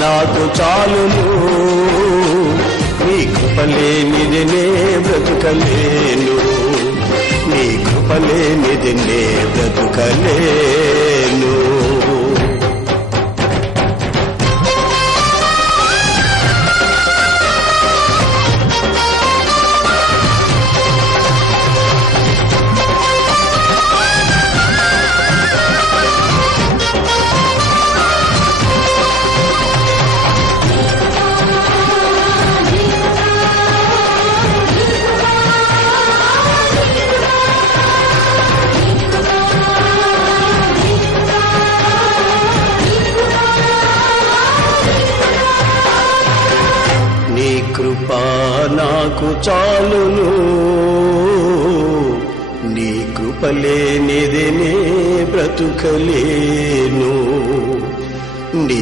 నాకు చాలును, నీ కృప లేనిది నే బ్రతుకలేను, నీ కృప లేనిది నే బ్రతుకలేను. కృపా నాకు చాలును, నీ కృప లేనిది నే బ్రతుకలేను, నీ